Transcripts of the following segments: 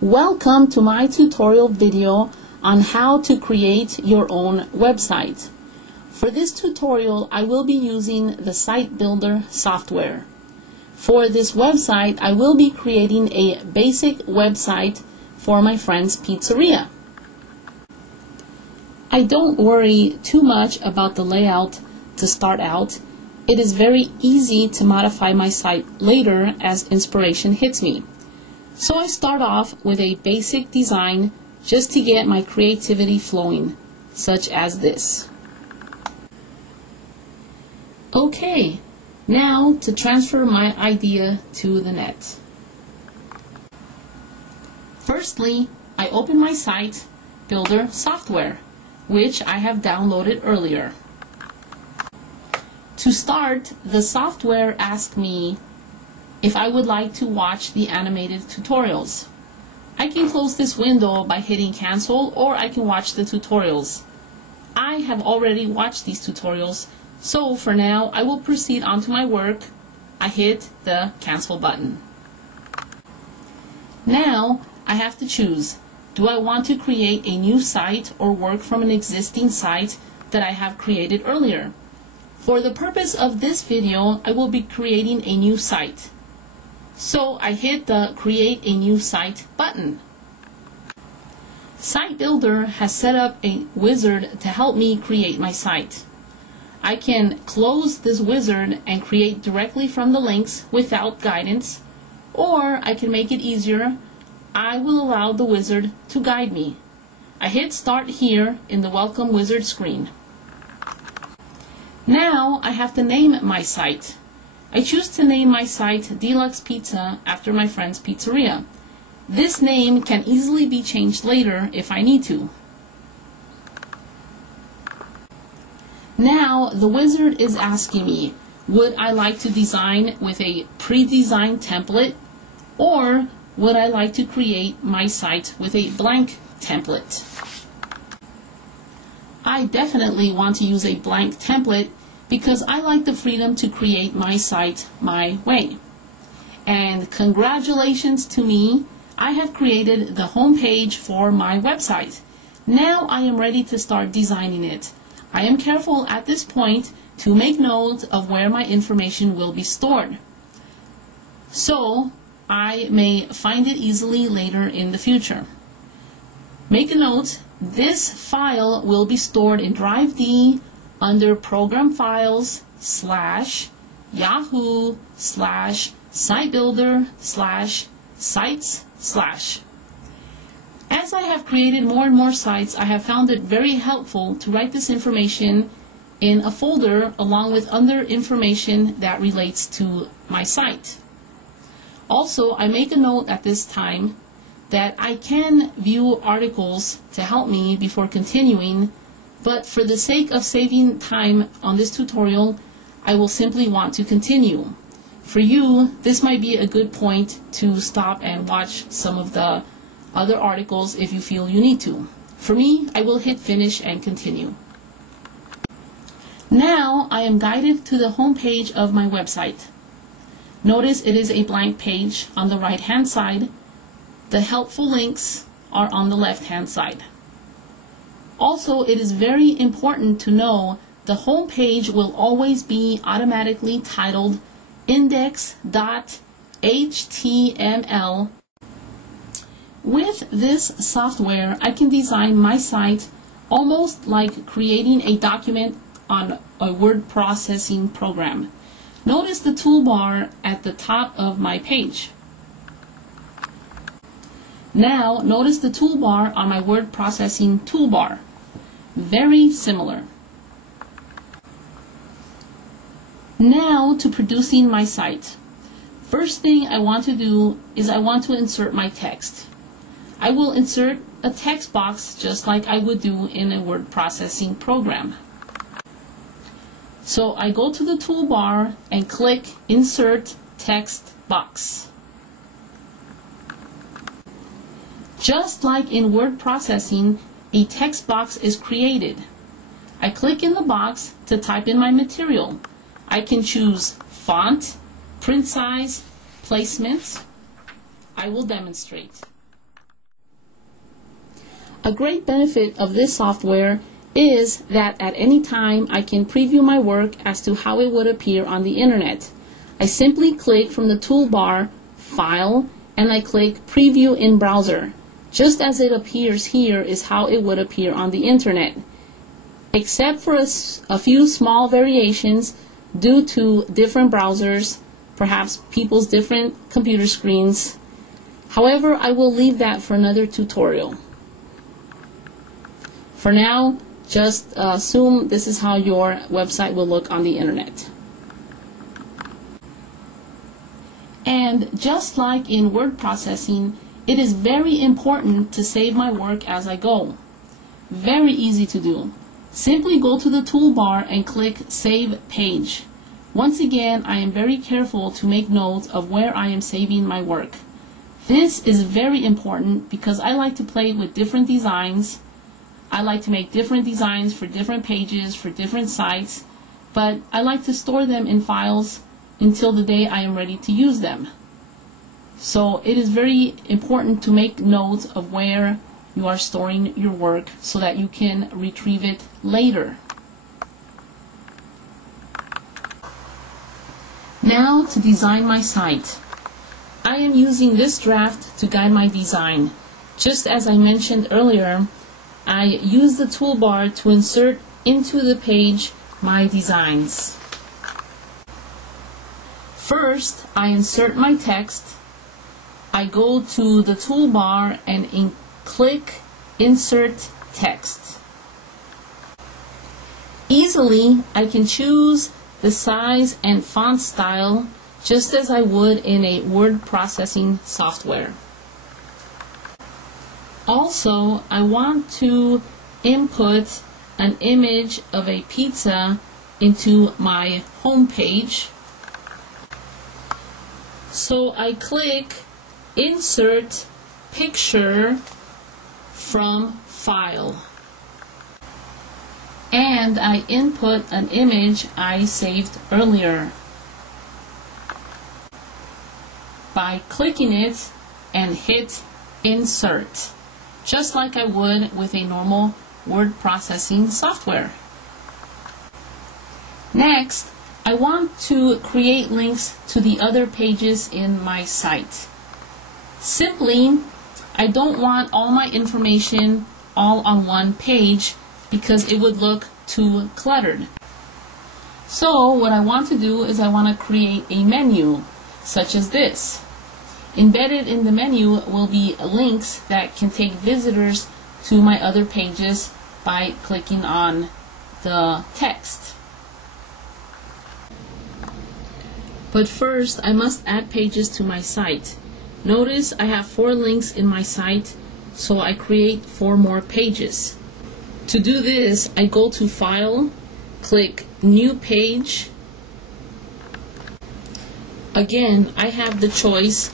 Welcome to my tutorial video on how to create your own website. For this tutorial, I will be using the Site Builder software. For this website, I will be creating a basic website for my friend's pizzeria. I don't worry too much about the layout to start out. It is very easy to modify my site later as inspiration hits me. So I start off with a basic design just to get my creativity flowing, such as this. Okay, now to transfer my idea to the net. Firstly, I open my Site Builder software, which I have downloaded earlier. To start, the software asks me if I would like to watch the animated tutorials. I can close this window by hitting cancel, or I can watch the tutorials. I have already watched these tutorials, so for now I will proceed on to my work. I hit the cancel button. Now I have to choose. Do I want to create a new site or work from an existing site that I have created earlier? For the purpose of this video, I will be creating a new site. So I hit the Create a New Site button. Site Builder has set up a wizard to help me create my site. I can close this wizard and create directly from the links without guidance, or I can make it easier. I will allow the wizard to guide me. I hit Start here in the Welcome Wizard screen. Now I have to name my site. I choose to name my site Deluxe Pizza after my friend's pizzeria. This name can easily be changed later if I need to. Now the wizard is asking me, would I like to design with a pre-designed template, or would I like to create my site with a blank template? I definitely want to use a blank template because I like the freedom to create my site my way. And congratulations to me, I have created the home page for my website. Now I am ready to start designing it. I am careful at this point to make note of where my information will be stored, so I may find it easily later in the future. Make a note, this file will be stored in Drive D under Program Files /yahoo/sitebuilder/sites/. As I have created more and more sites, I have found it very helpful to write this information in a folder along with other information that relates to my site. Also, I make a note at this time that I can view articles to help me before continuing, but for the sake of saving time on this tutorial, I will simply want to continue. For you, this might be a good point to stop and watch some of the other articles if you feel you need to. For me, I will hit finish and continue. Now I am guided to the home page of my website. Notice it is a blank page on the right hand side. The helpful links are on the left hand side. Also, it is very important to know the home page will always be automatically titled index.html. With this software, I can design my site almost like creating a document on a word processing program. Notice the toolbar at the top of my page. Now, notice the toolbar on my word processing toolbar. Very similar. Now to producing my site. First thing I want to do is I want to insert my text. I will insert a text box just like I would do in a word processing program. So I go to the toolbar and click Insert Text Box. Just like in word processing, a text box is created. I click in the box to type in my material. I can choose font, print size, placement. I will demonstrate. A great benefit of this software is that at any time I can preview my work as to how it would appear on the internet. I simply click from the toolbar, File, and I click Preview in Browser. Just as it appears here is how it would appear on the internet, except for a few small variations due to different browsers, perhaps people's different computer screens. However, I will leave that for another tutorial. For now, just assume this is how your website will look on the internet. And just like in word processing, it is very important to save my work as I go. Very easy to do. Simply go to the toolbar and click Save Page. Once again, I am very careful to make note of where I am saving my work. This is very important because I like to play with different designs. I like to make different designs for different pages, for different sites, but I like to store them in files until the day I am ready to use them. So it is very important to make note of where you are storing your work so that you can retrieve it later. Now to design my site. I am using this draft to guide my design. Just as I mentioned earlier, I use the toolbar to insert into the page my designs. First, I insert my text. I go to the toolbar and click Insert Text. Easily, I can choose the size and font style just as I would in a word processing software. Also, I want to input an image of a pizza into my home page. So I click Insert Picture from File. And I input an image I saved earlier by clicking it and hit Insert, just like I would with a normal word processing software. Next, I want to create links to the other pages in my site. Simply, I don't want all my information all on one page because it would look too cluttered. So what I want to do is I want to create a menu such as this. Embedded in the menu will be links that can take visitors to my other pages by clicking on the text. But first, I must add pages to my site. Notice I have 4 links in my site, so I create 4 more pages. To do this, I go to File, click New Page. Again, I have the choice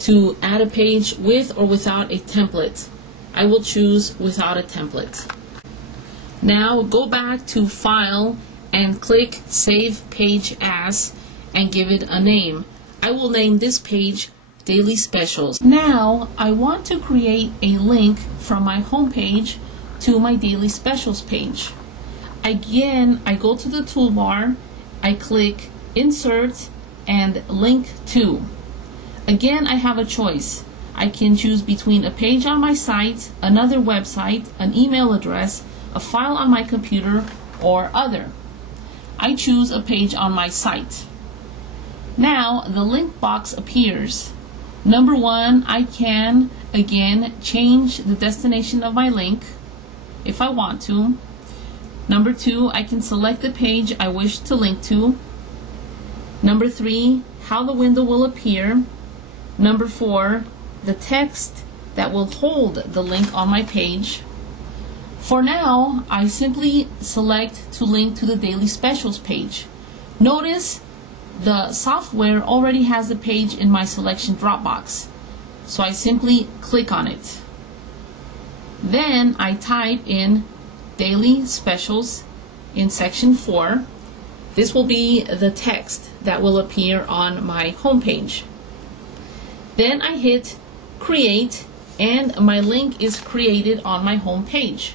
to add a page with or without a template. I will choose without a template. Now go back to File and click Save Page As and give it a name. I will name this page Daily Specials. Now I want to create a link from my home page to my Daily Specials page. Again, I go to the toolbar, I click Insert and Link To. Again, I have a choice. I can choose between a page on my site, another website, an email address, a file on my computer, or other. I choose a page on my site. Now the link box appears. Number 1, I can again change the destination of my link if I want to. Number 2, I can select the page I wish to link to. Number 3, how the window will appear. Number 4, the text that will hold the link on my page. For now, I simply select to link to the Daily Specials page. Notice the software already has the page in my selection drop box, so I simply click on it. Then I type in Daily Specials in section 4. This will be the text that will appear on my home page. Then I hit Create and my link is created on my home page.